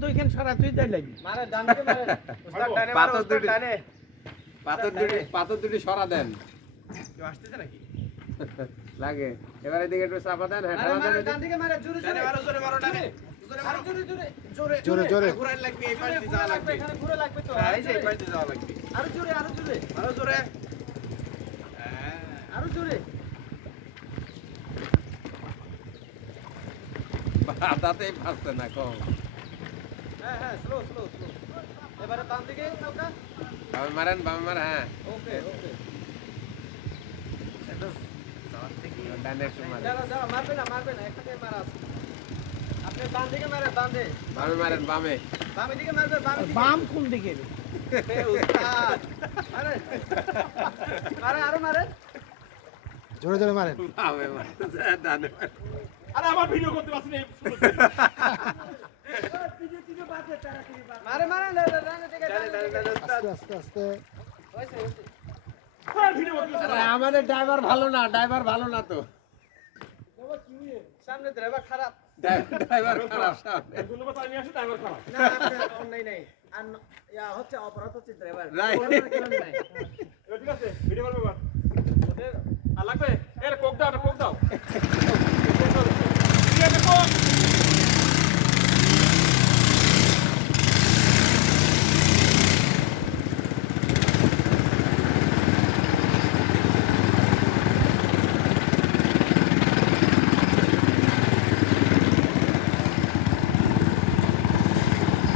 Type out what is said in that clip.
দুইখান সরা তুই যাই লাগি মারে ডান দিকে মারে উস্তাদ ডানে মারে উস্তাদ ডানে পাথর দুটি সরা দেন কেউ আসতেছে নাকি লাগে এবার এদিকে একটু চাপা দেন হ্যাঁ মারে ডান দিকে মারে জোরে ডানে মারো জোরে মারো ডানে জোরে মারো জোরে জোরে ঘুরাই লাগবে এই পাশ দিয়ে যাওয়া লাগবে এখানে ঘুরে লাগবে তো এই যে এই পাশ দিয়ে যাওয়া লাগবে আরো জোরে মারো জোরে আরো জোরে বাদাতেই ফাসছে না কম হ্যাঁ স্লো এবারে বাম দিকে নৌকা বামে মারেন হ্যাঁ ওকে ডানে একটু মারেন দাঁড়া মারবে না এখানে মারা আছে আপনি ডান দিকে মারে বামে বামে মারেন বামে বামে দিকে মারবে বামে দিকে বাম কোন দিকে রে? এ উস্তাদ মারে আরো মারে জোরে মারেন বামে মারেন ডানে মারেন আরে আমার ভিডিও করতে পারছি না মারে ডানে দিকে আস্তে হইছে ভিডিও করতে আরে আমাদের ড্রাইভার ভালো না তো সামনে ড্রাইভার খারাপ ড্রাইভার খারাপ সামনে ধন্যবাদ আমি আসি ড্রাইভার খারাপ না আপনার নাই আর হচ্ছে অপরাধ হচ্ছে ড্রাইভার Right. ঠিক আছে ভিডিও করবে